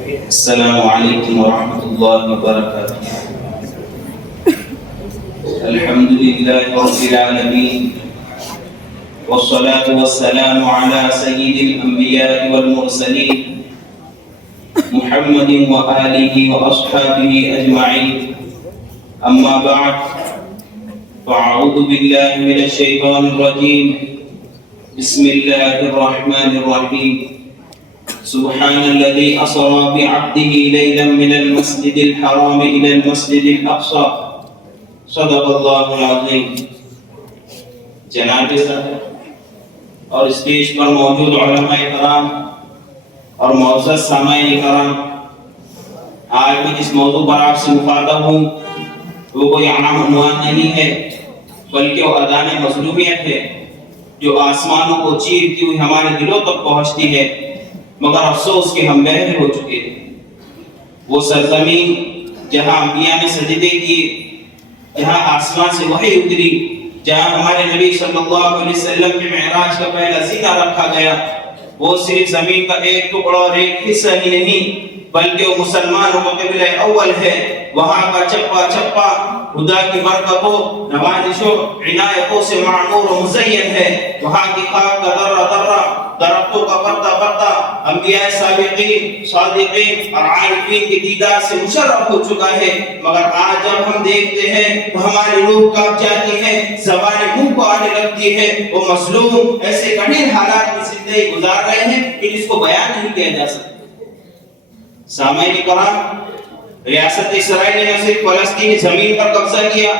السلام عليكم ورحمة الله وبركاته. الحمد لله رب العالمين، والصلاة والسلام على سيد الأنبياء والمرسلين محمد وآله وأصحابه أجمعين. أما بعد، فأعوذ بالله من الشيطان الرجيم. بسم الله الرحمن الرحيم. سبحان الذي أسرى بعبده ليلا من المسجد الحرام إلى المسجد الأقصى. صدق الله العظيم. جناب صاحب اور اسٹیج پر موجود علماء کرام اور معزز سامعین کرام، آج میں جس موضوع پر آپ سے مخاطب ہوں وہ کوئی عام عنوان نہیں ہے، بلکہ وہ اذان مظلومیت ہے جو آسمانوں کو چیرتی ہوئی ہمارے دلوں تک پہنچتی ہے، مگر افسوس کہ ہم بہرے ہو چکے ہیں۔ وہ سرزمین جہاں انبیاء نے سجدے کیے، جہاں آسمان سے وحی اتری، جہاں ہمارے نبی صلی اللہ علیہ وسلم کے معراج کا پہلا زینہ رکھا گیا، وہ صرف زمین کا ایک ٹکڑا اور ایک حصہ ہی نہیں بلکہ وہ مسلمانوں کا قبلہ اول ہے۔ وہاں کا چپا چپا خدا کی برکتوں، نوازشوں، عنایتوں سے معمور و مزین ہے۔ وہاں کی خاک کا ذرہ ذرہ، درختوں کا پتا پتا انبیاء سابقین، صادقین اور عارفین کی دیدار سے مشرف ہو چکا ہے، مگر آج جب ہم دیکھتے ہیں تو ہماری روح کانپ جاتی ہے، زبانیں منہ کو آنے لگتی ہے۔ وہ مظلوم ایسے کٹھن حالات میں زندگی گزار رہے ہیں کہ جس کو بیان نہیں کیا جا سکتا۔ سامعین کرام، ریاست اسرائیل نے نہ صرف فلسطینی زمین پر قبضہ کیا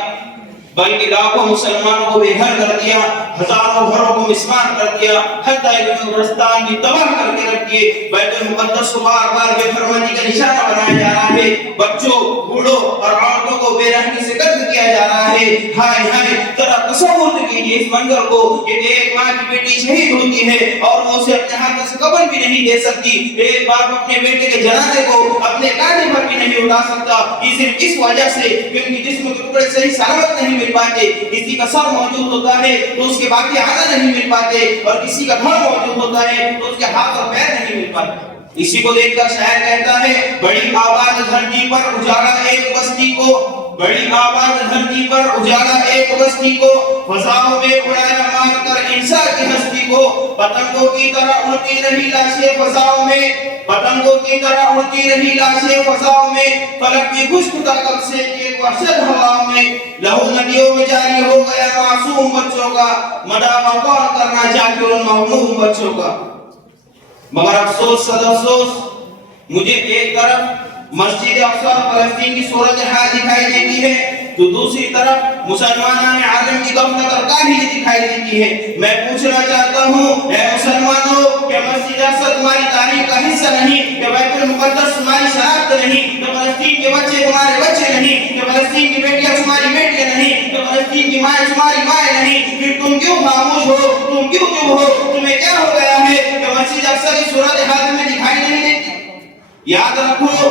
بلکہ لاکھوں مسلمانوں کو بے گھر کر دیا، ہزاروں گھروں کو مسمار کر دیا، حتیٰ کہ قبرستان بھی تباہ کر کے رکھ دیے۔ بیت المقدس کو بار بار بے فرمانی کا نشانہ بنایا جا رہا ہے، بچوں، بوڑھوں اور عورتوں کو بے رحمی سے قتل کیا جا رہا ہے۔ ہائے ہائے، ذرا تصور کیجیے اس منظر کو کہ ایک ماں کی بیٹی شہید ہوتی ہے اور وہ اسے اپنے ہاتھ سے کفن بھی نہیں دے سکتی، ایک باپ اپنے بیٹے کے جنازے کو اپنے کاندھے پر بھی نہیں اٹھا سکتا، یہ صرف اس وجہ سے کہ ان کی جسم کے ٹکڑے صحیح سلامت نہیں مل پاتے۔ کسی کا سر موجود ہوتا ہے تو اس کے باقی اعضاء نہیں مل پاتے، اور کسی کا گھر موجود ہوتا ہے تو اس کے ہاتھ اور پیر نہیں مل پاتے۔ اسی کو دیکھ کر شاعر کہتا ہے، بڑی آباد دھرتی پر اجالا ایک بستی کو، بڑی آباد دھرتی پر اجالا ایک بستی کو، فضاؤں میں اڑایا مار کر انسان کی ہستی کو، پتنگوں کی طرح اڑتی رہی لاشیں فضاؤں میں، پتنگوں کی طرح اڑتی رہی لاشیں فضاؤں میں، فلک بھی خشک تھا کب سے کہ وحشت ہواؤں میں، لہو ندیوں میں جاری ہو گیا معصوم بچوں کا، مداوا کون کرنا چاہتے ان محموم بچوں کا۔ مگر افسوس صد افسوس، مجھے ایک طرف مسجد اقصی فلسطین کی صورتحال دکھائی دیتی ہے تو دوسری طرف مسلمانان عالم کی غفلت اور کاہلی دکھائی دیتی ہے۔ میں پوچھنا چاہتا ہوں، اے مسلمانوں، کہ مسجد اقصی تمہاری تاریخ کا حصہ نہیں، کہ بیت المقدس تمہاری شناخت نہیں، کہ فلسطین کے بچے تمہارے بچے نہیں، کہ فلسطین کی بیٹیاں تمہاری بیٹیاں نہیں، کہ فلسطین کی مائیں تمہاری مائیں نہیں، پھر تم کیوں خاموش ہو، تم کیوں چپ ہو؟ تمہیں کیا ہو گیا ہے کہ مسجد اقصی کی صورتحال میں دکھائی نہیں دیتی؟ یاد رکھو،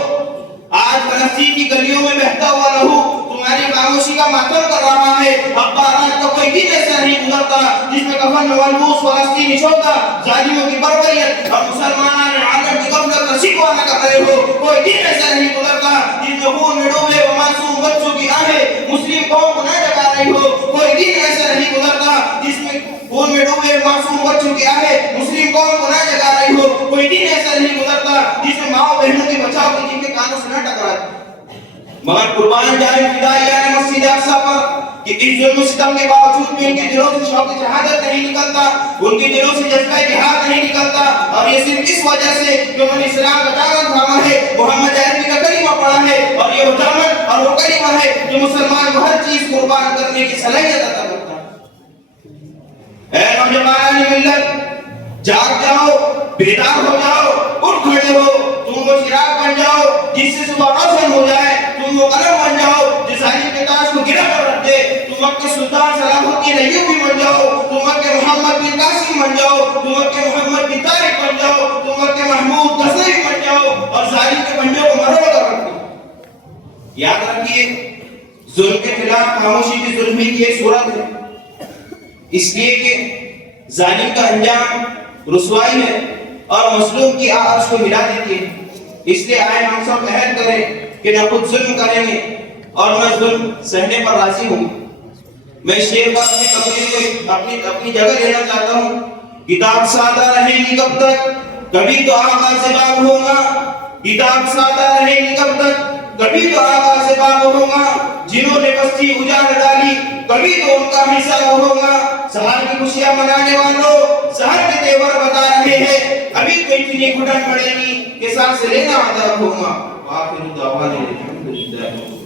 آج فلسطین کی گلیوں میں بہتا ہوا لہو تمہاری خاموشی کا ماتم کر رہا ہے۔ اخبارات کا کوئی دن ایسا نہیں گزرتا جس میں کفن میں ملبوس فلسطینی شوکا، ظالموں کی بربریت اور مسلمانان عالم کی غفلت کا شکوہ نہ کر رہے ہو۔ کوئی دن ایسا نہیں گزرتا جس میں خون میں ڈوبے وہ معصوم بچوں کی آہیں مسلم قوم کو نہ جگا رہی ہو۔ کوئی دن ایسا نہیں گزرتا جس میں خون میں ڈوبے معصوم بچوں کی آہیں مسلم قوم کو نہ جگا رہی ہو۔ کوئی دن ایسا نہیں گزرتا جس میں ماں بہنوں کے بچاؤ کی جن کے کانوں سے نہ ٹکراتی۔ مگر قربان جائے فدائیان مسجد اقصی پر کہ اس ظلم و ستم کے باوجود بھی ان کے دلوں سے شوق شہادت نہیں نکلتا، ان کے دلوں سے جذبہ جہاد نہیں نکلتا، اور یہ صرف اس وجہ سے کہ انہوں نے اسلام کا دامن تھاما ہے، محمد عربی کا کلمہ پڑھا ہے، اور یہ وہ دامن اور وہ کلمہ ہے جو مسلمان کو ہر چیز قربان کرنے کی صلاحیت عطا کرتا ہے۔ اے نوجوانان ملت، جاگ جاؤ، بیدار ہو جاؤ، اٹھ کھڑے ہو، تم وہ چراغ بن جاؤ جس سے صبح روشن ہو جائے، تم وہ قلم بن جاؤ جس ظالم کے تاج کو گرا کر رکھ دے، تم وقت سلطان صلاح الدین ایوبی بن جاؤ، تم وقت محمد بن قاسم بن جاؤ، تم وقت محمد بن طارق بن جاؤ، تم وقت محمود غزنوی بن جاؤ اور ظالم کے پنجوں کو مروڑ کر رکھ دو۔ یاد رکھیے، ظلم کے خلاف خاموشی کی ظلم ہی کی ایک صورت ہے، اس لیے کہ ظالم کا انجام رسوائی ہے اور مظلوم کی آواز کو ملا دیتی ہے۔ اس لیے آئے ہم سب عہد کریں کہ نہ خود ظلم کریں گے اور میں ظلم سہنے پر راضی ہوں. میں شعر پر اپنی تقریر کو اپنی جگہ لینا چاہتا ہوں. کتاب سادہ رہے گی کب تک، کبھی تو آقا سے باب ہوگا. کتاب سادہ رہے گی کب تک، کبھی تو آقا سے باب ہوگا. جنہوں نے بستی اجاڑ ڈالی، کبھی تو ان کا حصہ ہوگا. سحر کی خوشیاں منانے والوں، سحر کے تیور بتا رہے ہیں، ابھی تو اتنی گھٹن پڑے گی کہ سانس لینا عذاب ہوگا. آخر دعوانا الحمدللہ.